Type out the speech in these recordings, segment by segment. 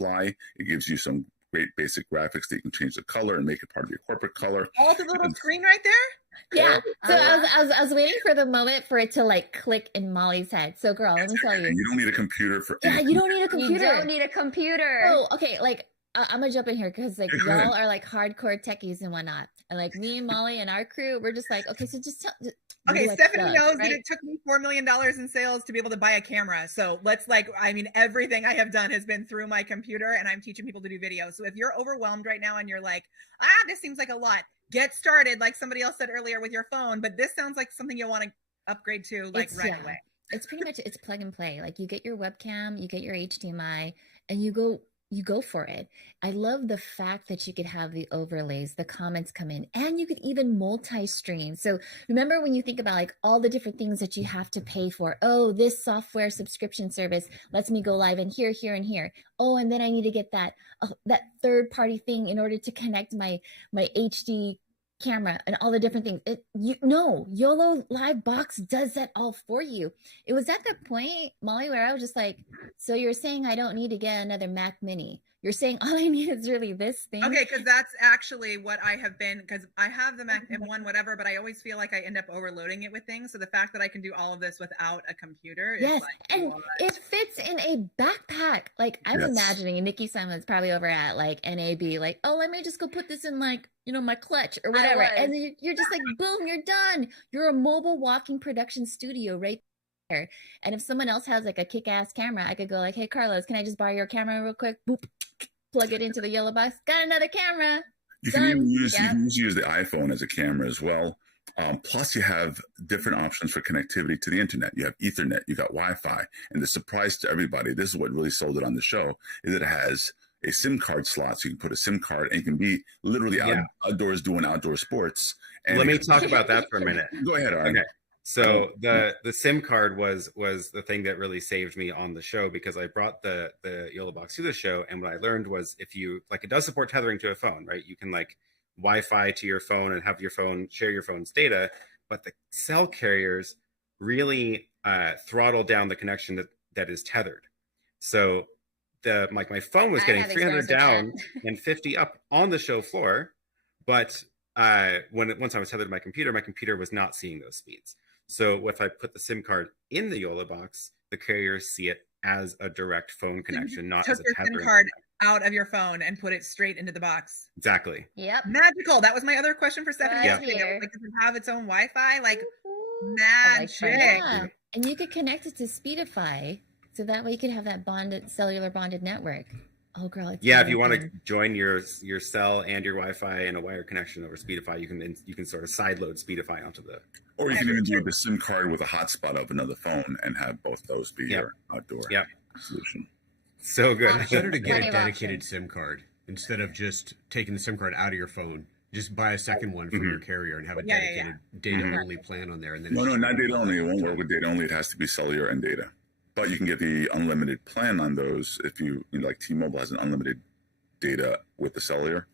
fly. It gives you some great basic graphics that you can change the color and make it part of your corporate color. Oh, the little screen right there? Yeah. So I was waiting for the moment for it to like click in Molly's head. So girl, let me tell you. You don't need a computer for anything. You don't need a computer. You don't need a computer. Oh, okay. Like I'm gonna jump in here because like y'all are like hardcore techies and whatnot. And like me and Molly and our crew, we're just like, okay, so just tell. Okay, Stephanie knows that it took me $4 million in sales to be able to buy a camera. So let's everything I have done has been through my computer, and I'm teaching people to do video. So if you're overwhelmed right now and you're like, this seems like a lot, get started, like somebody else said earlier, with your phone. But this sounds like something you'll want to upgrade to right away. It's pretty much, it's plug and play. Like you get your webcam, you get your HDMI, and you go for it. I love the fact that you could have the overlays, the comments come in, and you could even multi-stream. So remember when you think about like all the different things that you have to pay for. Oh, this software subscription service lets me go live in here, here, and here. Oh, and then I need to get that third-party thing in order to connect my HD camera and all the different things. Yololiv Box does that all for you. It was at that point, Molly, where I was just like, so you're saying I don't need to get another Mac Mini? You're saying all I need is really this thing? Okay, because that's actually what I have been, because I have the Mac M1, whatever, but I always feel like I end up overloading it with things. So the fact that I can do all of this without a computer is and it fits in a backpack. Like I'm imagining Nikki Simon's probably over at like NAB, like, oh, let me just go put this in like, my clutch or whatever. And you're just like, boom, you're done. You're a mobile walking production studio right there. And if someone else has like a kick-ass camera, I could go like, hey, Carlos, can I just borrow your camera real quick? Boop, plug it into the yellow box. Got another camera. You can even use the iPhone as a camera as well. Plus, you have different options for connectivity to the internet. You have Ethernet, you got Wi-Fi. And the surprise to everybody, this is what really sold it on the show, is that it has a SIM card slot. So you can put a SIM card and you can be literally outdoors doing outdoor sports. And let me talk about that for a minute. Go ahead, Aaron. Okay. So the SIM card was the thing that really saved me on the show, because I brought the Yololiv to the show, and what I learned was, if you like, it does support tethering to a phone, right? You can like Wi-Fi to your phone and have your phone share your phone's data, but the cell carriers really throttle down the connection that is tethered. So my phone was getting 300 down and 50 up on the show floor, but once I was tethered to my computer was not seeing those speeds. So if I put the SIM card in the Yololiv box, the carriers see it as a direct phone connection, not as a tethering. SIM card out of your phone and put it straight into the box. Exactly. Yep. Magical. That was my other question for Stephanie. Like, does it have its own Wi-Fi? Like, magic. And you could connect it to Speedify, so that way you could have that cellular bonded network. Oh, girl. If you want to join your cell and your Wi-Fi and a wired connection over Speedify, you can sort of sideload Speedify onto the. Or you can even do the SIM card with a hotspot of another phone and have both those be your outdoor solution. So good. It's better to get a dedicated SIM card instead of just taking the SIM card out of your phone. Just buy a second one from your carrier and have a dedicated data-only plan on there. And then no, not data only. It won't work with data only. It has to be cellular and data. But you can get the unlimited plan on those if you like T-Mobile has an unlimited data with the cellular,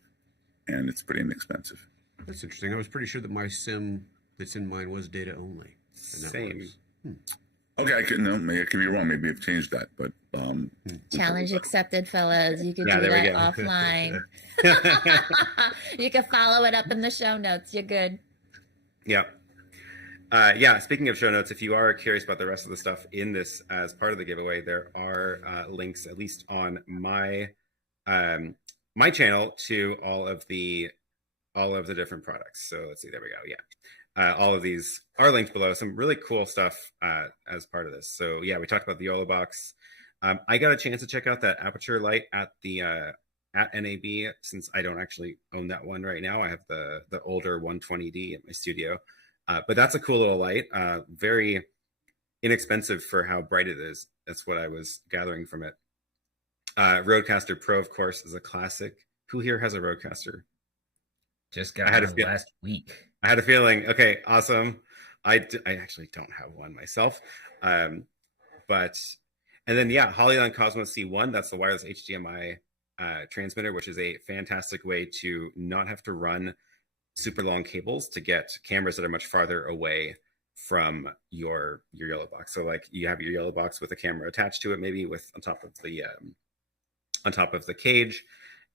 and it's pretty inexpensive. That's interesting. I was pretty sure that my SIM that's in mine was data only. Same. Okay, maybe I could be wrong. Maybe I've changed that, but challenge accepted, fellas. You can do that offline. You can follow it up in the show notes. You're good. Speaking of show notes, if you are curious about the rest of the stuff in this as part of the giveaway, there are links, at least on my my channel, to all of the different products. So let's see, there we go. All of these are linked below. Some really cool stuff as part of this. So we talked about the Yololiv box. I got a chance to check out that aperture light at the at NAB, since I don't actually own that one right now. I have the older 120D at my studio. But that's a cool little light, very inexpensive for how bright it is. That's what I was gathering from it. Rodecaster Pro, of course, is a classic. Who here has a Rodecaster? Just got one last week. I had a feeling. Okay, awesome. I actually don't have one myself. And then Hollyland Cosmos C1, that's the wireless HDMI transmitter, which is a fantastic way to not have to run super long cables to get cameras that are much farther away from your Yololiv box. So like you have your Yololiv box with a camera attached to it, maybe on top of on top of the cage,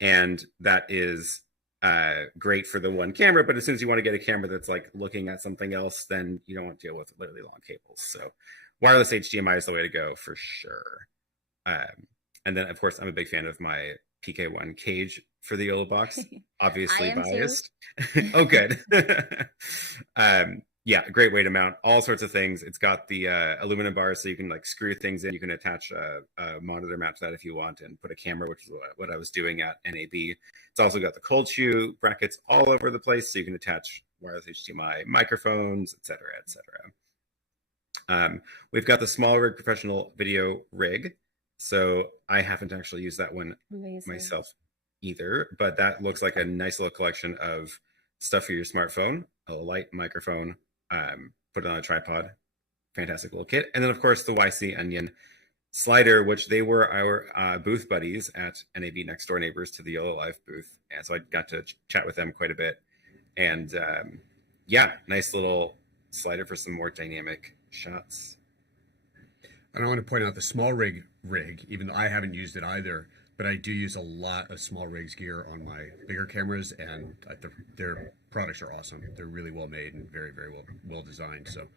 and that is great for the one camera. But as soon as you want to get a camera that's like looking at something else, then you don't want to deal with literally long cables. So wireless HDMI is the way to go for sure. And then of course I'm a big fan of my PK1 cage for the Yololiv, obviously biased. Oh, good. Yeah, great way to mount all sorts of things. It's got the aluminum bars, so you can like screw things in. You can attach a monitor mount to that if you want, and put a camera, which is what I was doing at NAB. It's also got the cold shoe brackets all over the place, so you can attach wireless HDMI microphones, etc., etc. We've got the small rig professional video rig. So I haven't actually used that one myself either, but that looks like a nice little collection of stuff for your smartphone, a light microphone, put it on a tripod, fantastic little kit. And then of course the YC Onion slider, which they were our booth buddies at NAB, next door neighbors to the Yololiv booth. And so I got to chat with them quite a bit. And yeah, nice little slider for some more dynamic shots. And I want to point out the small rig, even though I haven't used it either, but I do use a lot of small rigs gear on my bigger cameras, and their products are awesome. They're really well made and very, very well designed. So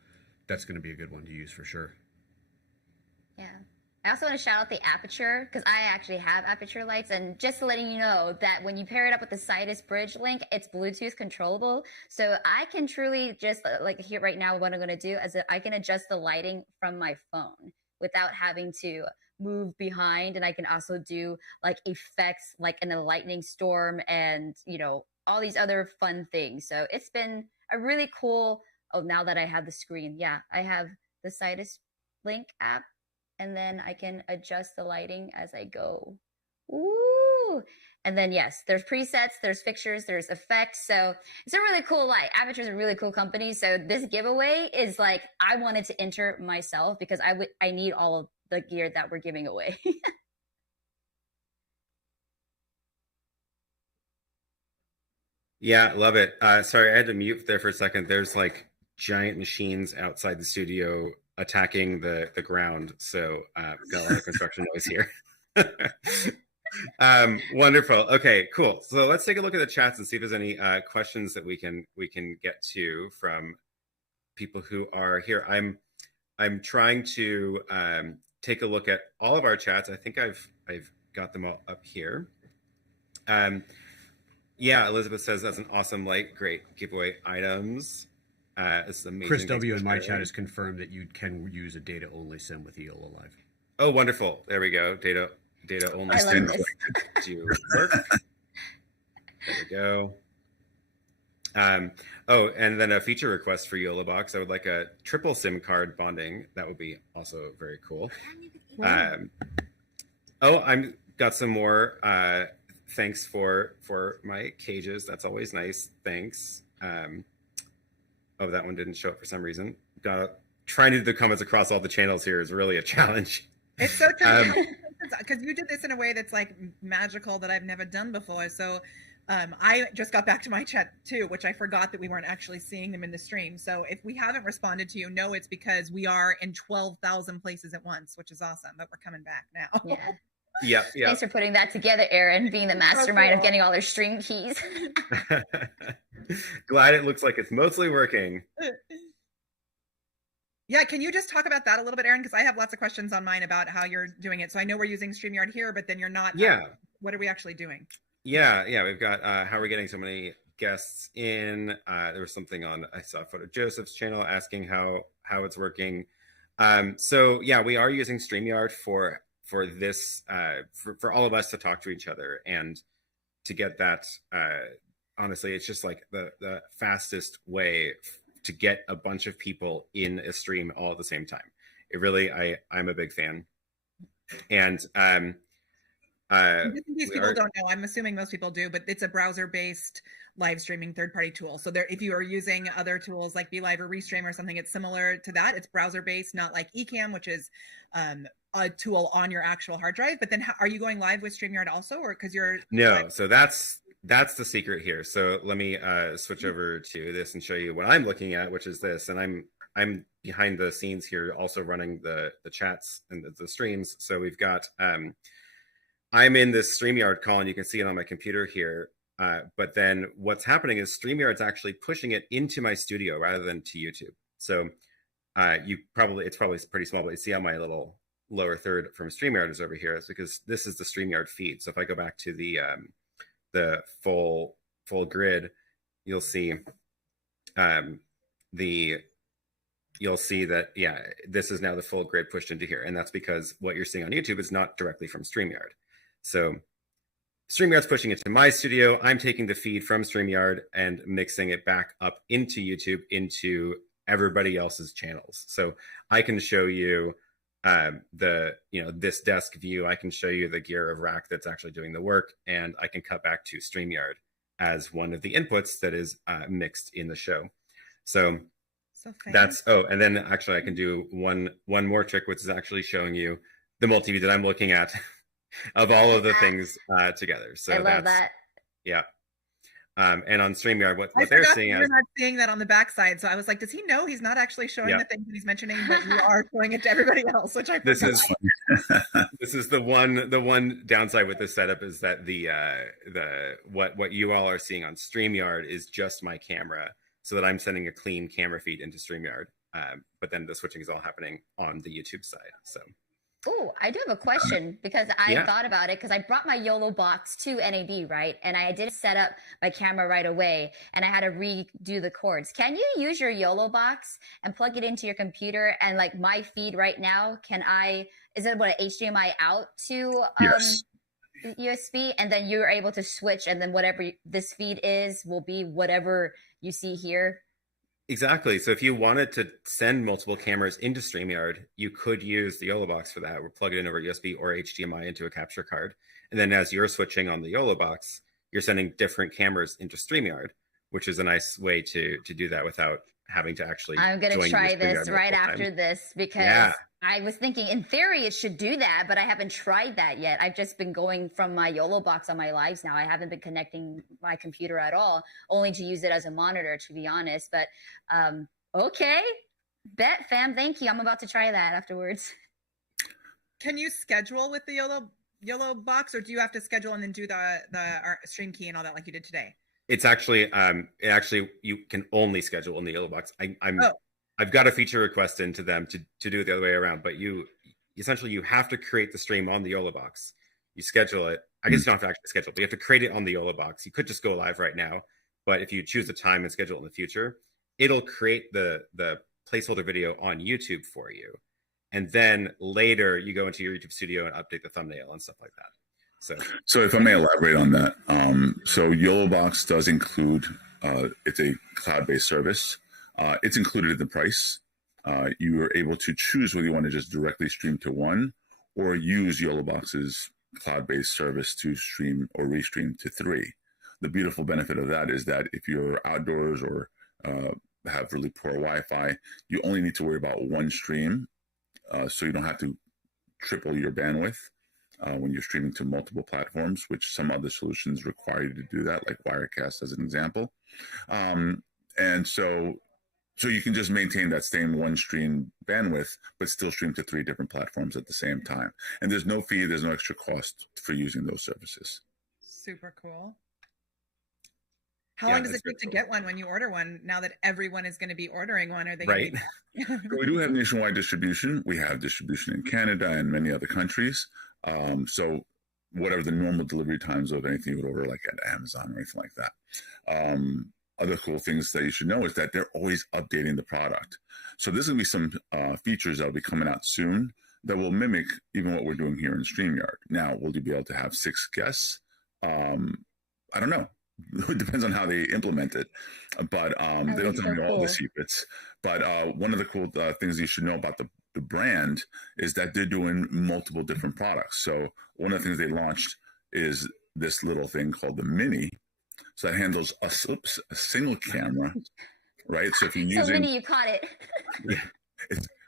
that's going to be a good one to use for sure. Yeah. I also want to shout out the Aperture, because I actually have Aperture lights, and just letting you know that when you pair it up with the Sidus Bridge link, it's Bluetooth controllable. So I can truly just, like here right now, what I'm going to do is I can adjust the lighting from my phone without having to move behind. And I can also do like effects like in a lightning storm and, you know, all these other fun things. So it's been a really cool, oh, now that I have the screen, yeah, I have the Sidus Link app, and then I can adjust the lighting as I go. Ooh. And then, yes, there's presets, there's fixtures, there's effects. So it's a really cool light. Aperture is a really cool company. So this giveaway is like, I wanted to enter myself because I need all of the gear that we're giving away. Yeah, love it. Sorry, I had to mute there for a second. There's like giant machines outside the studio attacking the ground. So got a lot of construction noise here. Wonderful. Okay, cool. So let's take a look at the chats and see if there's any questions that we can get to from people who are here. I'm trying to take a look at all of our chats. I think I've got them all up here. Yeah, Elizabeth says that's an awesome light. Great giveaway items. This is amazing. Chris W in my chat has confirmed that you can use a data only sim with Yololiv. Oh, wonderful. There we go. Data only sim do work. There we go. Oh, and then a feature request for Yololiv. I would like a triple SIM card bonding. That would be also very cool. Oh, I'm got some more. Thanks for my cages. That's always nice. Thanks. Oh, that one didn't show up for some reason. Trying to do the comments across all the channels here is really a challenge. It's so tough because you did this in a way that's like magical that I've never done before. So I just got back to my chat too, which I forgot that we weren't actually seeing them in the stream. So if we haven't responded to you, no, it's because we are in 12,000 places at once, which is awesome. But we're coming back now. Yeah. Yep. Thanks for putting that together, Aaron, being the mastermind of getting all their stream keys. Glad it looks like it's mostly working. Yeah, can you just talk about that a little bit, Aaron? Because I have lots of questions on mine about how you're doing it. So I know we're using StreamYard here, but then you're not. Yeah. What are we actually doing? Yeah. We've got how we're getting so many guests in. There was something on, I saw a photo of Joseph's channel asking how it's working. So yeah, we are using StreamYard for this, for all of us to talk to each other and to get that. Honestly, it's just like the fastest way to get a bunch of people in a stream all at the same time. It really, I'm a big fan. And in case people don't know, I'm assuming most people do, but it's a browser-based live streaming third-party tool. So there, if you are using other tools like BeLive or Restream or something, it's similar to that. It's browser-based, not like Ecamm, which is a tool on your actual hard drive. But then, are you going live with StreamYard also, or because you're no? So that's the secret here. So let me switch over to this and show you what I'm looking at, which is this. And I'm behind the scenes here, also running the chats and the streams. So we've got I'm in this StreamYard call, and you can see it on my computer here. But then what's happening is StreamYard's actually pushing it into my studio rather than to YouTube. So it's probably pretty small, but you see how my little lower third from StreamYard is over here. It's because this is the StreamYard feed. So if I go back to the full grid, you'll see you'll see that, yeah, this is now the full grid pushed into here. And that's because what you're seeing on YouTube is not directly from StreamYard. So StreamYard's pushing it to my studio. I'm taking the feed from StreamYard and mixing it back up into YouTube, into everybody else's channels. So I can show you this desk view. I can show you the gear of rack that's actually doing the work, and I can cut back to StreamYard as one of the inputs that is mixed in the show. So that's, and then actually I can do one more trick, which is actually showing you the multi-view that I'm looking at of all of the things together. So I love that. Yeah. And on StreamYard, what they're seeing is not seeing that on the backside. So I was like, does he know he's not actually showing the things that he's mentioning, but you are showing it to everybody else, which I this is the one downside with this setup is that what you all are seeing on StreamYard is just my camera, so that I'm sending a clean camera feed into StreamYard. But then the switching is all happening on the YouTube side. So. Oh, I do have a question because I thought about it because I brought my Yololiv to NAB, right? And I did set up my camera right away and I had to redo the cords. Can you use your Yololiv and plug it into your computer? And like my feed right now, is it what, an HDMI out to USB? And then you're able to switch, and then whatever this feed is will be whatever you see here? Exactly. So if you wanted to send multiple cameras into StreamYard, you could use the Yololiv for that, or plug it in over USB or HDMI into a capture card. And then as you're switching on the Yololiv, you're sending different cameras into StreamYard, which is a nice way to do that without having to actually. I'm going to try this right after this because I was thinking in theory it should do that, but I haven't tried that yet. I've just been going from my Yololiv on my lives now. I haven't been connecting my computer at all, only to use it as a monitor, to be honest. But okay, bet fam, thank you. I'm about to try that afterwards. Can you schedule with the Yololiv, or do you have to schedule and then do the stream key and all that like you did today? It's actually you can only schedule in the Yololiv. I've got a feature request into them to do it the other way around, but you have to create the stream on the Yololiv. You schedule it. I guess you don't have to actually schedule it, but you have to create it on the Yololiv. You could just go live right now, but if you choose a time and schedule it in the future, it'll create the placeholder video on YouTube for you. And then later you go into your YouTube studio and update the thumbnail and stuff like that. So if I may elaborate on that, so Yololiv does include, it's a cloud-based service. It's included in the price. You are able to choose whether you want to just directly stream to one or use Yololiv's cloud-based service to stream or restream to 3. The beautiful benefit of that is that if you're outdoors or have really poor Wi-Fi, you only need to worry about one stream, so you don't have to triple your bandwidth when you're streaming to multiple platforms, which some other solutions require you to do that, like Wirecast as an example. And so you can just maintain that same one stream bandwidth, but still stream to 3 different platforms at the same time. And there's no fee, there's no extra cost for using those services. Super cool. How long does it take to get one when you order one, now that everyone is going to be ordering one? Are they right? We do have nationwide distribution. We have distribution in Canada and many other countries. So whatever the normal delivery times of anything you would order, like at Amazon or anything like that. Other cool things that you should know is that they're always updating the product. So there's going to be some features that will be coming out soon that will mimic even what we're doing here in StreamYard. Now, will you be able to have 6 guests? I don't know. It depends on how they implement it. But they don't tell me all the secrets. But one of the cool things you should know about the brand is that they're doing multiple different products. So one of the things they launched is this little thing called the Mini. So that handles a single camera, right? So if you're using... So Mini, you caught it.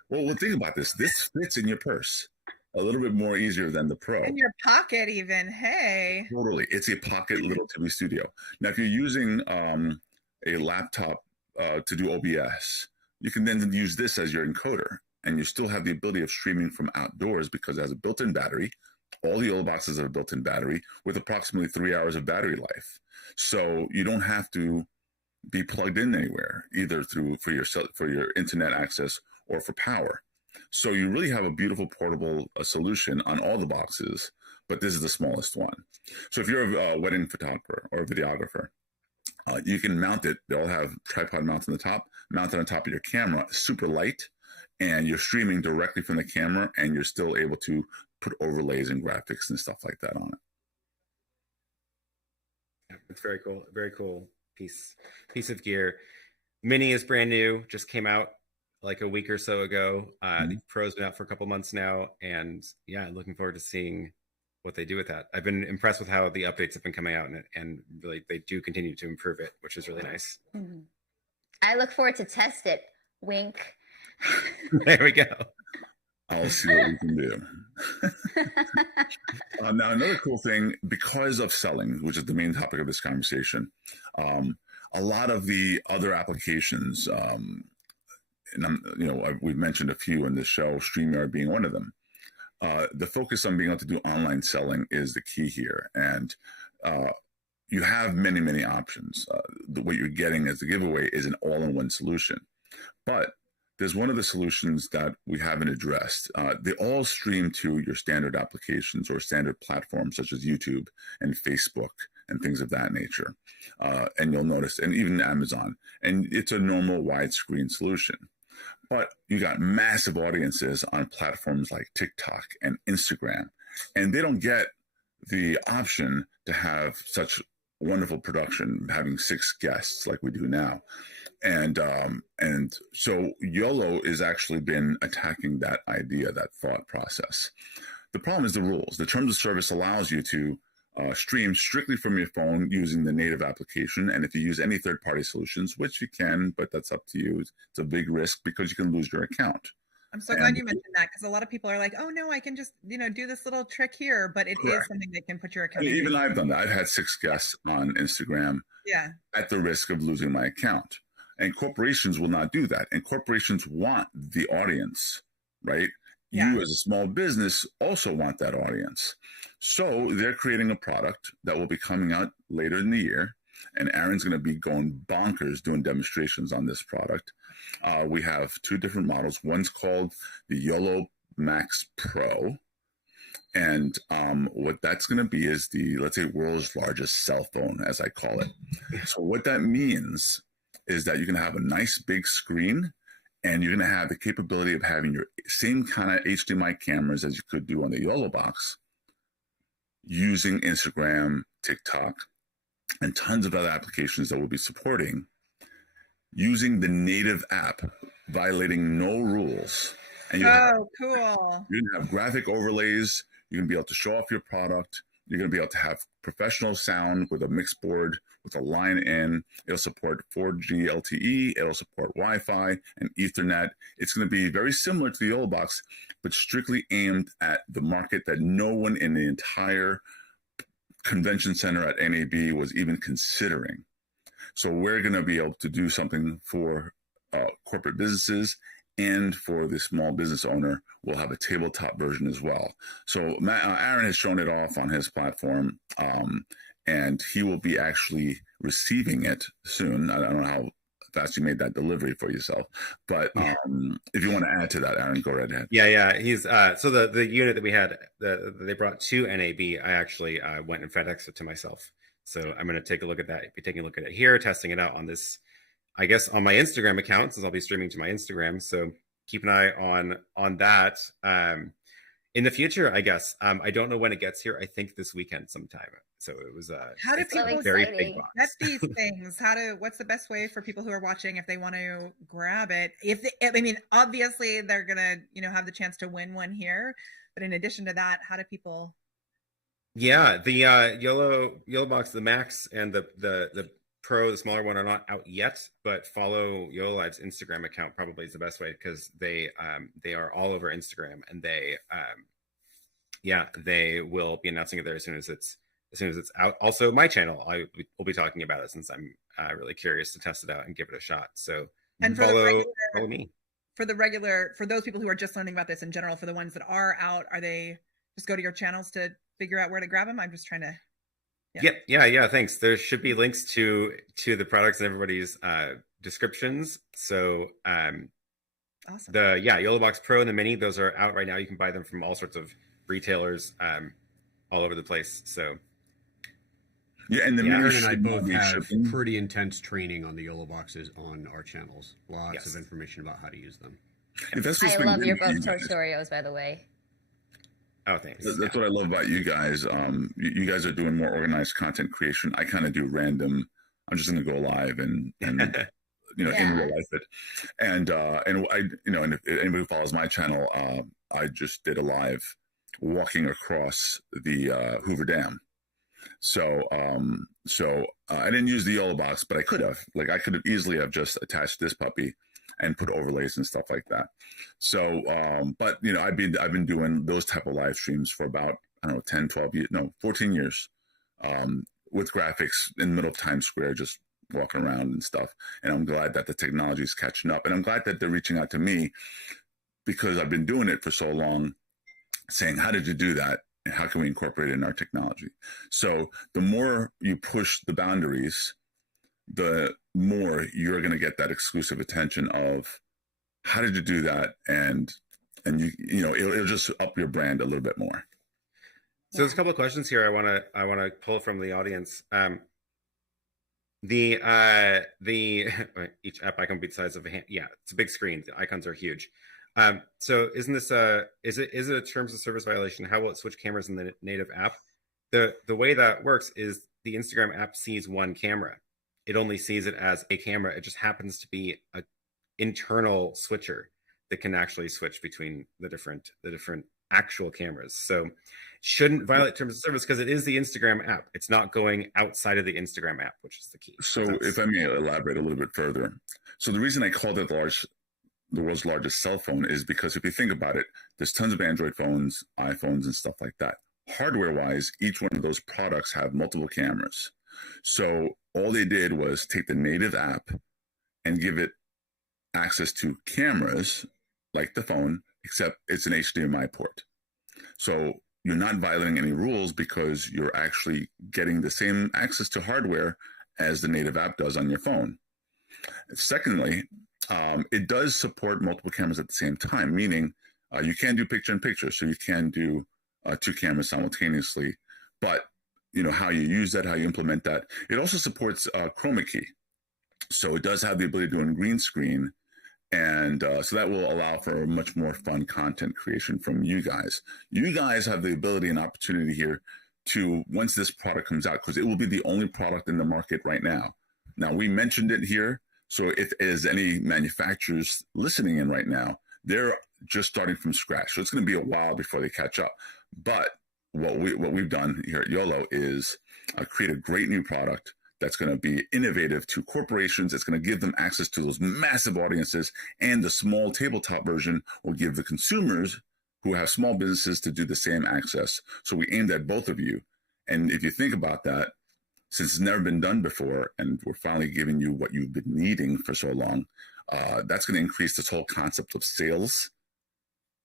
Well, think about this. This fits in your purse a little bit more easier than the Pro. In your pocket even, hey. Totally. It's a pocket little TV studio. Now, if you're using a laptop to do OBS, you can then use this as your encoder, and you still have the ability of streaming from outdoors because it has a built-in battery, All the Yoloboxes have a built-in battery with approximately 3 hours of battery life. So you don't have to be plugged in anywhere, either for your internet access or for power. So you really have a beautiful portable solution on all the boxes, but this is the smallest one. So if you're a wedding photographer or a videographer, you can mount it. They all have tripod mounts on the top, mounted on top of your camera, super light, and you're streaming directly from the camera, and you're still able to put overlays and graphics and stuff like that on it. It's very cool. Very cool piece of gear. Mini is brand new, just came out like a week or so ago. The Pro's been out for a couple months now, and yeah, looking forward to seeing what they do with that. I've been impressed with how the updates have been coming out, and really they do continue to improve it, which is really nice. I look forward to test it. Wink. There we go. I'll see what we can do. Now, another cool thing, because of selling, which is the main topic of this conversation, a lot of the other applications, and we've mentioned a few in this show, StreamYard being one of them. The focus on being able to do online selling is the key here, and you have many, many options. What you're getting as the giveaway is an all-in-one solution, but there's one of the solutions that we haven't addressed. They all stream to your standard applications or standard platforms such as YouTube and Facebook and things of that nature. And you'll notice, and even Amazon, and it's a normal widescreen solution. But you got massive audiences on platforms like TikTok and Instagram, and they don't get the option to have such wonderful production, having 6 guests like we do now. And so YOLO has actually been attacking that idea, that thought process. The problem is the rules. The terms of service allows you to stream strictly from your phone using the native application. And if you use any third-party solutions, which you can, but that's up to you, it's a big risk because you can lose your account. I'm so glad you mentioned that, because a lot of people are like, oh no, I can just, do this little trick here, but it is something that can put your account. Even I've done that. I've had 6 guests on Instagram at the risk of losing my account. And corporations will not do that. And corporations want the audience, right? Yeah. You as a small business also want that audience. So they're creating a product that will be coming out later in the year. And Aaron's going to be going bonkers doing demonstrations on this product. We have 2 different models. One's called the YOLO Max Pro. And what that's going to be is the, let's say, world's largest cell phone, as I call it. So what that means is that you can have a nice big screen, and you're going to have the capability of having your same kind of HDMI cameras as you could do on the YOLO box, using Instagram, TikTok, and tons of other applications that we'll be supporting, using the native app, violating no rules. And cool. You're going to have graphic overlays. You're going to be able to show off your product. You're going to be able to have professional sound with a mixed board, with a line in. It'll support 4G LTE. It'll support Wi-Fi and Ethernet. It's going to be very similar to the YOLO box, but strictly aimed at the market that no one in the entire convention center at NAB was even considering. So we're going to be able to do something for corporate businesses, and for the small business owner, we'll have a tabletop version as well. So Aaron has shown it off on his platform, and he will be actually receiving it soon. I don't know how fast you made that delivery for yourself, but if you want to add to that, Aaron, go right ahead. Yeah. He's so the unit that we had, they brought to NAB. I actually went and FedExed it to myself. So I'm going to take a look at that. Be taking a look at it here, testing it out on this, I guess, on my Instagram account, since I'll be streaming to my Instagram. So keep an eye on that. In the future, I guess. I don't know when it gets here. I think this weekend sometime. So it was how do people very big box. Get these things? What's the best way for people who are watching, if they want to grab it? Obviously they're gonna, have the chance to win one here. But in addition to that, how do people? Yeah, the YOLO box, the Max and the Pro, the smaller one, are not out yet, but follow Yololiv's Instagram account probably is the best way, because they are all over Instagram, and they will be announcing it there as soon as it's out. Also, my channel, I will be talking about it, since I'm really curious to test it out and give it a shot. So follow me. For those people who are just learning about this in general, for the ones that are out, are they just go to your channels to figure out where to grab them? I'm just trying to. Yeah. Thanks. There should be links to the products in everybody's descriptions. So awesome. The Yolobox Pro and the Mini, those are out right now. You can buy them from all sorts of retailers all over the place. So and Aaron and I both have pretty intense training on the Yoloboxes on our channels. Lots of information about how to use them. I love your both tutorials, by the way. Oh, thanks. That's what I love about you guys. You guys are doing more organized content creation. I kind of do random. I'm just going to go live and in real life it. And I, and if anybody who follows my channel, I just did a live walking across the Hoover Dam. So I didn't use the Yolobox, but I could have. Like, I could have easily have just attached this puppy and put overlays and stuff like that. So, but I've been doing those type of live streams for about, 10, 12 years, 14 years, with graphics in the middle of Times Square, just walking around and stuff. And I'm glad that the technology is catching up, and I'm glad that they're reaching out to me because I've been doing it for so long, saying, how did you do that? And how can we incorporate it in our technology? So the more you push the boundaries, the more you're going to get that exclusive attention of how did you do that, and it'll just up your brand a little bit more. So there's a couple of questions here I want to pull from the audience. The each app icon be the size of a hand. Yeah, it's a big screen. The icons are huge. So isn't this is it a terms of service violation? How will it switch cameras in the native app? The way that works is the Instagram app sees one camera. It only sees it as a camera. It just happens to be an internal switcher that can actually switch between the different actual cameras. So shouldn't violate terms of service because it is the Instagram app. It's not going outside of the Instagram app, which is the key. So if I may elaborate a little bit further. So the reason I called it the world's largest cell phone is because if you think about it, there's tons of Android phones, iPhones, and stuff like that. Hardware-wise, each one of those products have multiple cameras. So all they did was take the native app and give it access to cameras like the phone, except it's an HDMI port. So you're not violating any rules because you're actually getting the same access to hardware as the native app does on your phone. Secondly, it does support multiple cameras at the same time, meaning you can do picture-in-picture, so you can do two cameras simultaneously, but how you use that, how you implement that. It also supports chroma key. So it does have the ability to do in green screen. And so that will allow for much more fun content creation from you guys. You guys have the ability and opportunity here to, once this product comes out, because it will be the only product in the market right now. Now, we mentioned it here. So if there's any manufacturers listening in right now, they're just starting from scratch. So it's going to be a while before they catch up. But what we've done here at YOLO is create a great new product that's going to be innovative to corporations. It's going to give them access to those massive audiences, and the small tabletop version will give the consumers who have small businesses to do the same access. So we aimed at both of you. And if you think about that, since it's never been done before, and we're finally giving you what you've been needing for so long, that's going to increase this whole concept of sales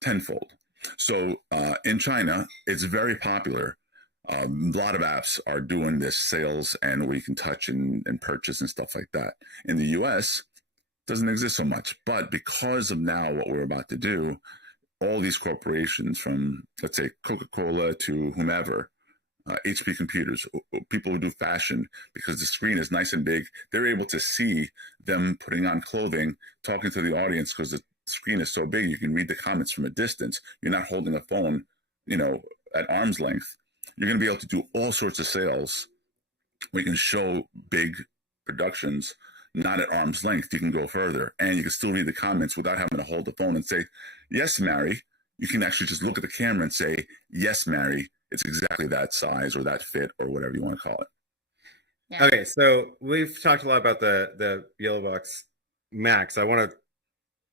tenfold. So in China, it's very popular. A lot of apps are doing this sales and where you can touch and purchase and stuff like that. In the US, it doesn't exist so much. But because of now what we're about to do, all these corporations from, let's say, Coca-Cola to whomever, HP computers, people who do fashion, because the screen is nice and big, they're able to see them putting on clothing, talking to the audience, because the screen is so big, you can read the comments from a distance. You're not holding a phone, at arm's length. You're going to be able to do all sorts of sales. We can show big productions, not at arm's length. You can go further, and you can still read the comments without having to hold the phone and say, yes, Mary. You can actually just look at the camera and say, yes, Mary. It's exactly that size or that fit or whatever you want to call it. Yeah. Okay, so we've talked a lot about the Yolobox Max. I want to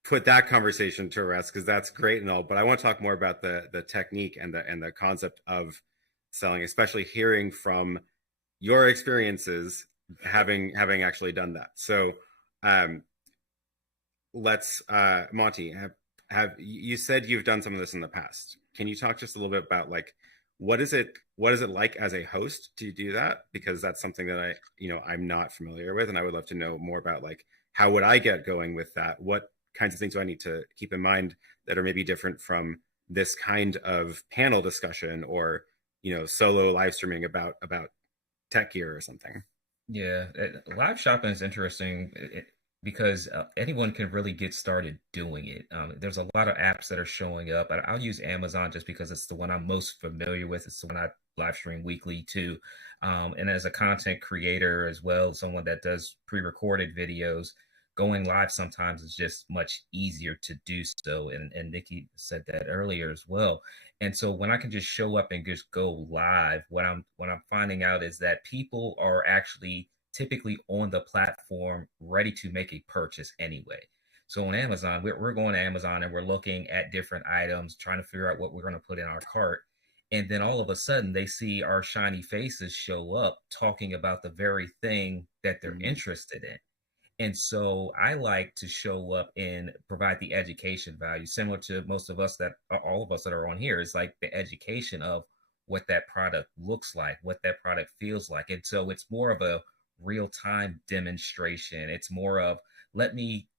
put that conversation to rest because that's great and all, but I want to talk more about the technique and the concept of selling, especially hearing from your experiences having actually done that. So let's Monty, you said you've done some of this in the past. Can you talk just a little bit about like what is it like as a host to do that? Because that's something that I'm not familiar with, and I would love to know more about like how would I get going with that? What kinds of things do I need to keep in mind that are maybe different from this kind of panel discussion or solo live streaming about tech gear or something? Yeah, live shopping is interesting because anyone can really get started doing it. There's a lot of apps that are showing up. I'll use Amazon just because it's the one I'm most familiar with. It's the one I live stream weekly too. And as a content creator as well, someone that does pre-recorded videos, going live sometimes is just much easier to do so. And Nikki said that earlier as well. And so when I can just show up and just go live, what I'm finding out is that people are actually typically on the platform ready to make a purchase anyway. So on Amazon, we're going to Amazon and we're looking at different items, trying to figure out what we're going to put in our cart. And then all of a sudden they see our shiny faces show up talking about the very thing that they're interested in. And so I like to show up and provide the education value, similar to all of us that are on here. It's like the education of what that product looks like, what that product feels like. And so it's more of a real-time demonstration. It's more of let me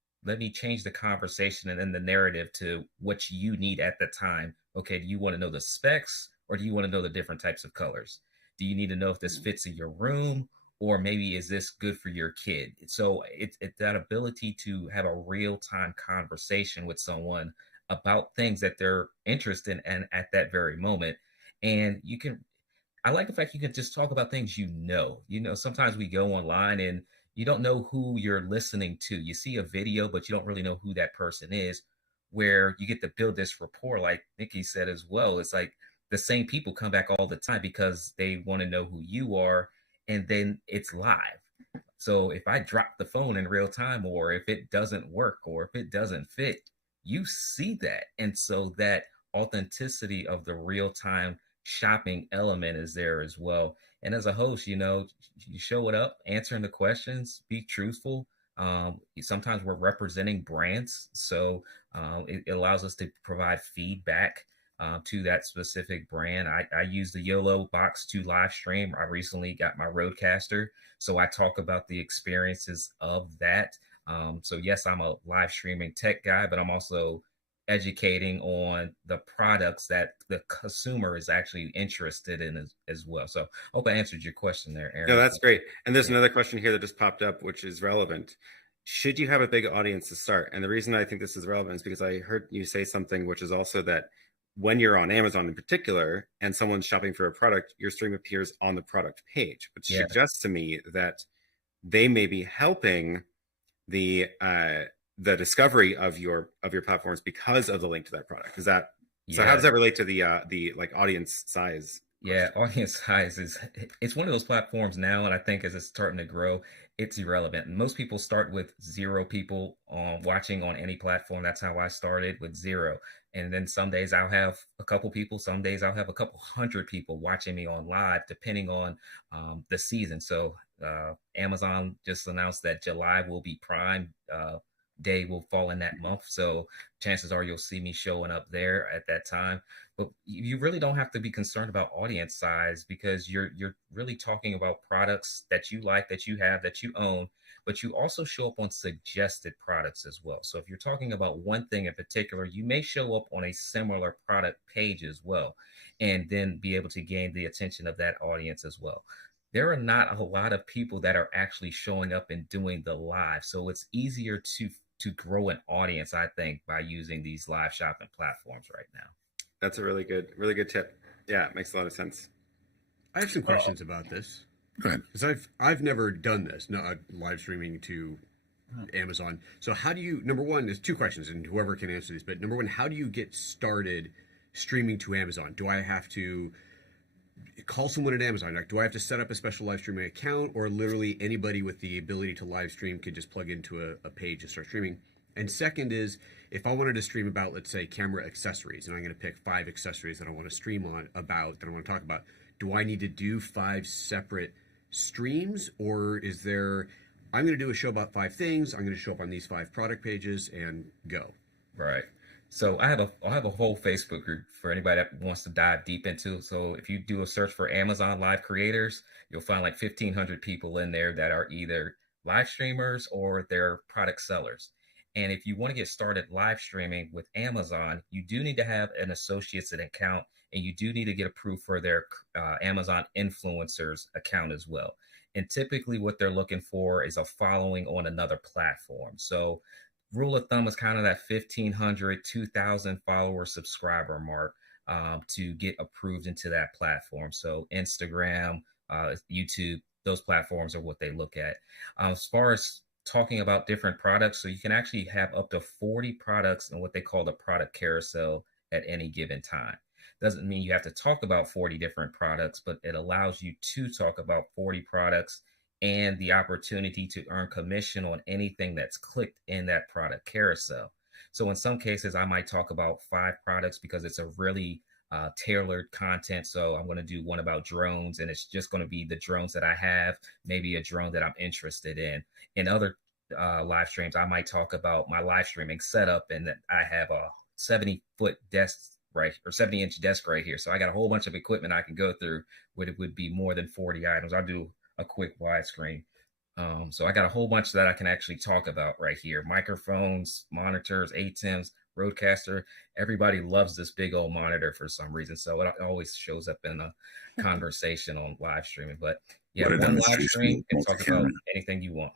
change the conversation and then the narrative to what you need at the time. Okay, do you want to know the specs or do you want to know the different types of colors? Do you need to know if this fits in your room? Or maybe is this good for your kid? So it's that ability to have a real-time conversation with someone about things that they're interested in at that very moment. And I like the fact you can just talk about things sometimes we go online and you don't know who you're listening to. You see a video, but you don't really know who that person is, where you get to build this rapport, like Nikki said as well. It's like the same people come back all the time because they want to know who you are. And then it's live. So if I drop the phone in real time, or if it doesn't work, or if it doesn't fit, you see that. And so that authenticity of the real time shopping element is there as well. And as a host, you show it up, answering the questions, be truthful. Sometimes we're representing brands. So it allows us to provide feedback to that specific brand. I use the Yololiv to live stream. I recently got my Rodecaster, so I talk about the experiences of that. So yes, I'm a live streaming tech guy, but I'm also educating on the products that the consumer is actually interested in as well. So I hope I answered your question there, Aaron. No, that's great. And there's another question here that just popped up, which is relevant. Should you have a big audience to start? And the reason I think this is relevant is because I heard you say something, which is also that when you're on Amazon in particular and someone's shopping for a product, your stream appears on the product page, which suggests to me that they may be helping the discovery of your platforms because of the link to that product. Is that so? How does that relate to the like audience size? Yeah, audience size it's one of those platforms now, and I think as it's starting to grow, it's irrelevant. Most people start with 0 people watching on any platform. That's how I started, with 0. And then some days I'll have a couple people, some days I'll have a couple hundred people watching me on live, depending on the season. So Amazon just announced that July will be Prime Day, will fall in that month. So chances are you'll see me showing up there at that time. But you really don't have to be concerned about audience size, because you're really talking about products that you like, that you have, that you own, but you also show up on suggested products as well. So if you're talking about one thing in particular, you may show up on a similar product page as well, and then be able to gain the attention of that audience as well. There are not a lot of people that are actually showing up and doing the live. So it's easier to grow an audience, I think, by using these live shopping platforms right now. That's a really good tip. Yeah, it makes a lot of sense. I have some questions about this. Go ahead. Because I've never done this, not live streaming to Amazon. So how do you, number one, there's 2 questions, and whoever can answer these, but number one, how do you get started streaming to Amazon? Do I have to call someone at Amazon? Like, do I have to set up a special live streaming account, or literally anybody with the ability to live stream could just plug into a page and start streaming? And second is, if I wanted to stream about, let's say, camera accessories, and I'm going to pick 5 accessories that I want to stream on about, that I want to talk about, do I need to do 5 separate streams, or is there, I'm going to do a show about 5 things, I'm going to show up on these 5 product pages and go? Right. So I have a whole Facebook group for anybody that wants to dive deep into it. So if you do a search for Amazon Live Creators, you'll find like 1,500 people in there that are either live streamers or they're product sellers. And if you want to get started live streaming with Amazon, you do need to have an associates account, and you do need to get approved for their Amazon influencers account as well. And typically what they're looking for is a following on another platform. So rule of thumb is kind of that 1,500, 2,000 follower subscriber mark to get approved into that platform. So Instagram, YouTube, those platforms are what they look at. As far as talking about different products, so you can actually have up to 40 products in what they call the product carousel at any given time. Doesn't mean you have to talk about 40 different products, but it allows you to talk about 40 products and the opportunity to earn commission on anything that's clicked in that product carousel. So in some cases, I might talk about 5 products because it's a really tailored content. So I'm going to do one about drones, and it's just going to be the drones that I have, maybe a drone that I'm interested in. In other live streams, I might talk about my live streaming setup, and that I have a 70-foot desk right, or 70-inch desk right here. So I got a whole bunch of equipment I can go through where it would be more than 40 items. I'll do a quick widescreen. So I got a whole bunch that I can actually talk about right here. Microphones, monitors, ATEMs, Roadcaster. Everybody loves this big old monitor for some reason. So it always shows up in a conversation on live streaming. But yeah, one live stream can talk about anything you want.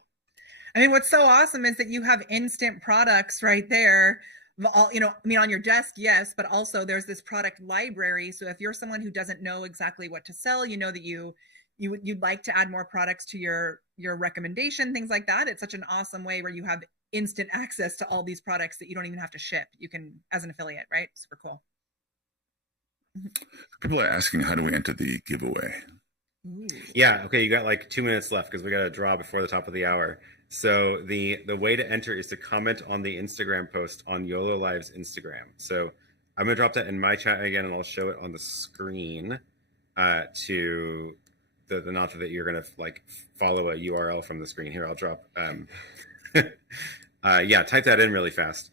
I mean, what's so awesome is that you have instant products right there. All, you know, I mean, on your desk, yes, but also there's this product library. So if you're someone who doesn't know exactly what to sell, you know that you'd like to add more products to your recommendation, things like that. It's such an awesome way where you have instant access to all these products that you don't even have to ship. You can, as an affiliate, right? Super cool. People are asking, how do we enter the giveaway? Ooh. Yeah. Okay. You got like 2 minutes left because we got to draw before the top of the hour. So the way to enter is to comment on the Instagram post on Yololiv's Instagram. So I'm going to drop that in my chat again, and I'll show it on the screen to the nod that you're going to like follow a URL from the screen here. I'll drop. Yeah, type that in really fast.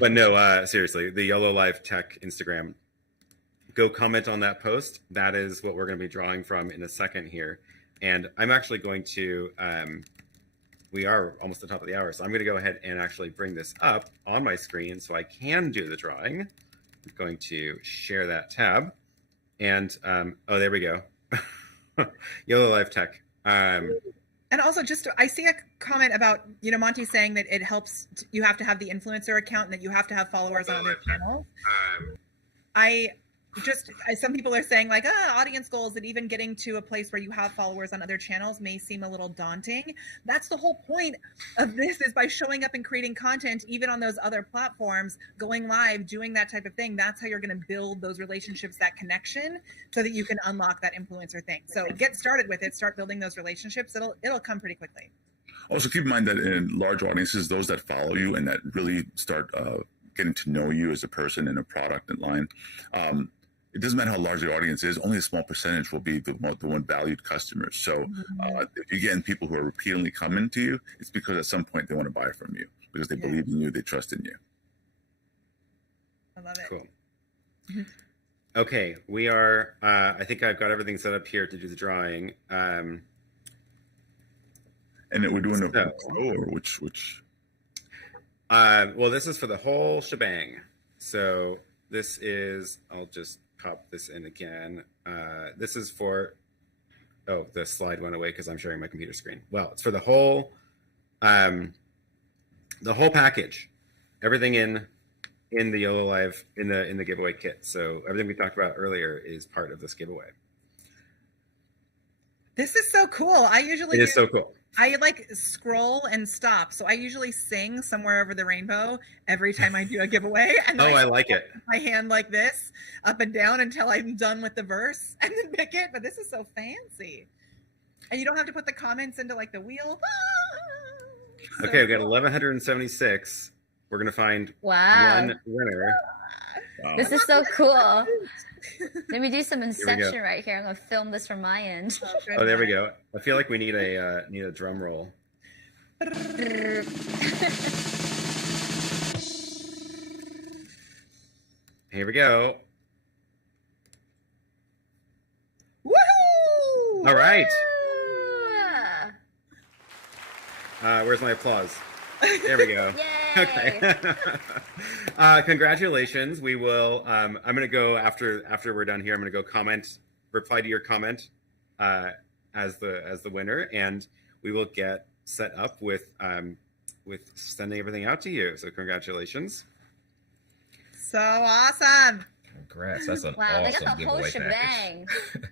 But no, seriously, the Yololiv Tech Instagram. Go comment on that post. That is what we're going to be drawing from in a second here. And I'm actually going to, we are almost at the top of the hour, so I'm going to go ahead and actually bring this up on my screen so I can do the drawing. I'm going to share that tab. And, oh, there we go. Yololiv Tech. And also, just I see a comment about, you know, Monty saying that it helps. You have to have the influencer account and that you have to have followers on their channel. Some people are saying like, audience goals, that even getting to a place where you have followers on other channels may seem a little daunting. That's the whole point of this, is by showing up and creating content, even on those other platforms, going live, doing that type of thing. That's how you're going to build those relationships, that connection, so that you can unlock that influencer thing. So get started with it, start building those relationships. It'll come pretty quickly. Also, keep in mind that in large audiences, those that follow you and that really start getting to know you as a person and a product and line, it doesn't matter how large the audience is, only a small percentage will be the one valued customers. So if you get people who are repeatedly coming to you, it's because at some point they want to buy from you because they believe in you, they trust in you. I love it. Cool. Okay, we are, I think I've got everything set up here to do the drawing. And then we're doing a pro, or which? Well, this is for the whole shebang. So this is, I'll just pop this in again. This is for, oh, the slide went away because I'm sharing my computer screen. Well, it's for the whole package, everything in the Yololiv, in the giveaway kit. So everything we talked about earlier is part of this giveaway. This is so cool. It is so cool. I like scroll and stop. So I usually sing Somewhere Over the Rainbow every time I do a giveaway. And I like it. My hand like this, up and down until I'm done with the verse and then pick it. But this is so fancy. And you don't have to put the comments into like the wheel. So okay, we got 1,176. We're going to find one winner. Wow. This is so cool. Let me do some inception right here. I'm going to film this from my end. Oh, there we go. I feel like we need a drum roll. Here we go. Woohoo! All right. Yeah. Where's my applause? There we go. Yay! Okay. Congratulations. We will. I'm gonna go after we're done here. I'm gonna go reply to your comment as the winner, and we will get set up with sending everything out to you. So congratulations. So awesome. Congrats. That's an Wow, they awesome got the whole giveaway shebang. package.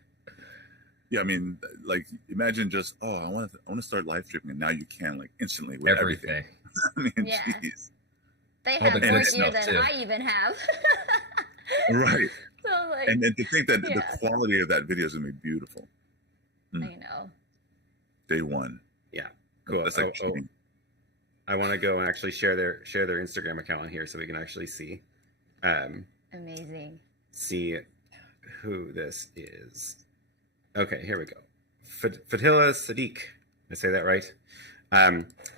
Yeah, I mean, like, imagine just, oh, I want to start live streaming, and now you can, like, instantly with everything. Everything. I mean, Yeah. jeez. They All have the more good gear stuff, than too. I even have. Right. So like, And to think that Yeah. the quality of that video is going to be beautiful. I know. Day one. Yeah. Cool. That's like cheating. I want to go and actually share their Instagram account on here so we can actually see Amazing. see who this is. Okay, here we go. Fatila Sadiq. Did I say that right?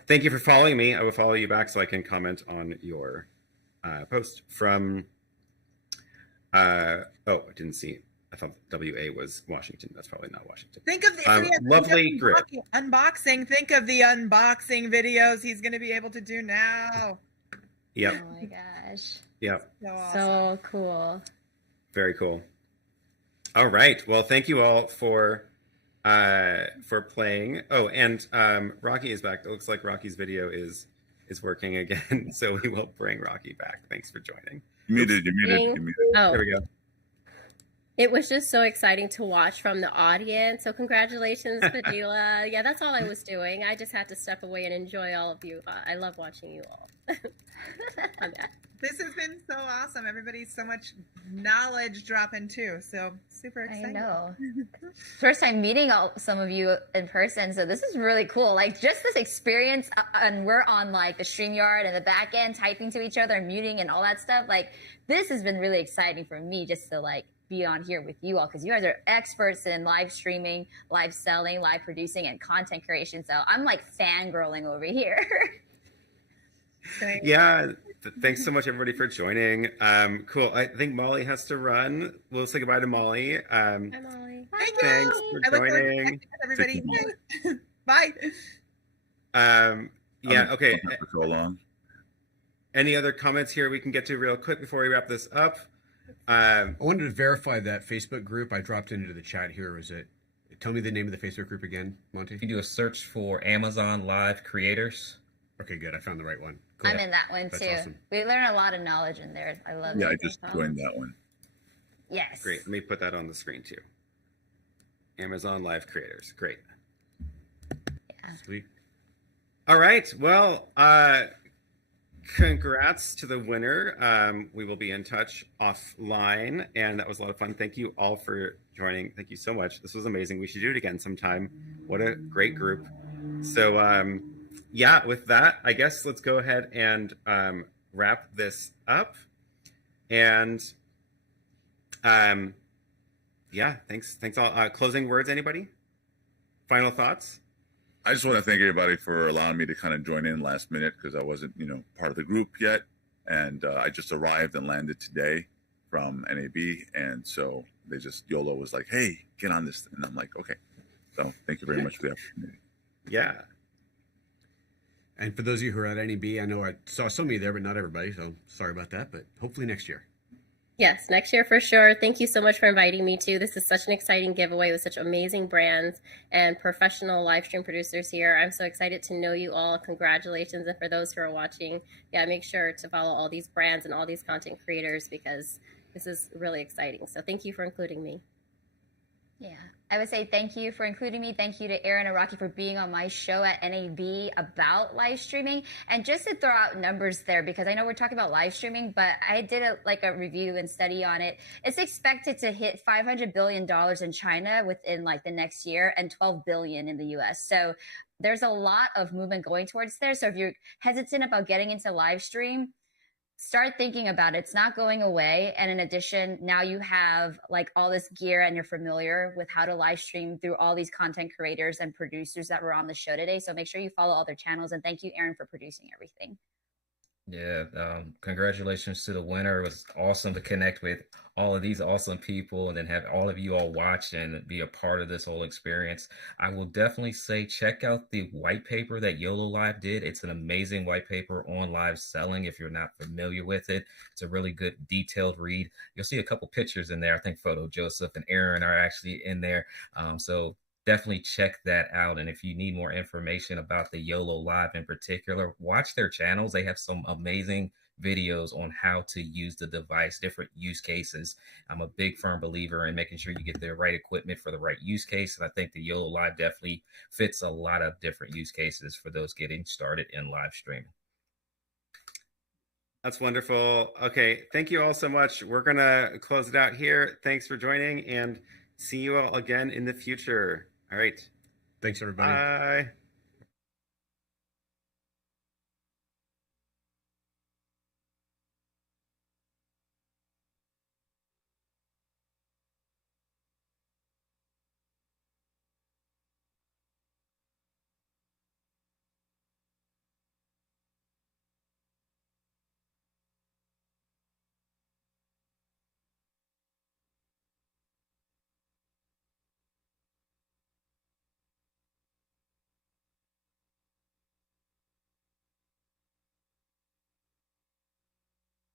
Thank you for following me. I will follow you back so I can comment on your post from. I didn't see. I thought WA was Washington. That's probably not Washington. Think of the lovely grip. unboxing. Think of the unboxing videos he's going to be able to do now. Yep. Oh my gosh. Yep. So awesome. So cool. Very cool. All right. Well, thank you all for playing. Oh, and Rocky is back. It looks like Rocky's video is working again. So we will bring Rocky back. Thanks for joining. You muted. Oh, There we go. it was just so exciting to watch from the audience. So congratulations, Fadila. Yeah, that's all I was doing. I just had to step away and enjoy all of you. I love watching you all. I'm back. This has been so awesome. Everybody's so much knowledge dropping too. So super I excited. know. First time meeting some of you in person, so this is really cool. Like just this experience, and we're on like the StreamYard and the back end typing to each other and muting and all that stuff. Like this has been really exciting for me just to like be on here with you all because you guys are experts in live streaming, live selling, live producing, and content creation. So I'm like fangirling over here. Yeah. Thanks so much, everybody, for joining. Cool. I think Molly has to run. We'll say goodbye to Molly. Hi, Molly. Thank you. Thanks for I look forward to joining. connecting with everybody. Thank Bye. Yeah. Okay. For so long. Any other comments here we can get to real quick before we wrap this up? I wanted to verify that Facebook group I dropped into the chat here. Was it? Tell me the name of the Facebook group again, Monty. If you do a search for Amazon Live Creators. Okay, good. I found the right one. Cool. I'm in that one That's too. awesome. We learn a lot of knowledge in there. I love it. Yeah, I just joined that one. Yes. Great. Let me put that on the screen too. Amazon Live Creators. Great. Yeah. Sweet. All right. Well, congrats to the winner. We will be in touch offline, and that was a lot of fun. Thank you all for joining. Thank you so much. This was amazing. We should do it again sometime. What a great group. So, yeah, with that, I guess let's go ahead and wrap this up. And yeah, thanks all. Closing words, anybody? Final thoughts? I just want to thank everybody for allowing me to kind of join in last minute because I wasn't, part of the group yet. And I just arrived and landed today from NAB. And so Yolo was like, hey, get on this. And I'm like, okay. So thank you very much for the opportunity. Yeah. And for those of you who are at NAB, I know I saw some of you there, but not everybody. So sorry about that. But hopefully next year. Yes, next year for sure. Thank you so much for inviting me too. This is such an exciting giveaway with such amazing brands and professional live stream producers here. I'm so excited to know you all. Congratulations. And for those who are watching, yeah, make sure to follow all these brands and all these content creators because this is really exciting. So thank you for including me. Yeah, I would say thank you for including me. Thank you to Aaron and Rocky for being on my show at NAB about live streaming. And just to throw out numbers there, because I know we're talking about live streaming, but I did a review and study on it. It's expected to hit $500 billion in China within like the next year and 12 billion in the US. So there's a lot of movement going towards there. So if you're hesitant about getting into live stream, start thinking about it. It's not going away. And in addition, now you have like all this gear and you're familiar with how to live stream through all these content creators and producers that were on the show today. So make sure you follow all their channels. And thank you, Aaron, for producing everything. Yeah, congratulations to the winner. It was awesome to connect with all of these awesome people and then have all of you all watch and be a part of this whole experience. I will definitely say check out the white paper that Yololiv did. It's an amazing white paper on live selling if you're not familiar with it. It's a really good detailed read. You'll see a couple pictures in there. I think Photo Joseph and Aaron are actually in there. So definitely check that out. And if you need more information about the Yololiv in particular, watch their channels. They have some amazing videos on how to use the device, different use cases. I'm a big firm believer in making sure you get the right equipment for the right use case. And I think the Yololiv definitely fits a lot of different use cases for those getting started in live streaming. That's wonderful. Okay, thank you all so much. We're going to close it out here. Thanks for joining, and see you all again in the future. All right. Thanks, everybody. Bye.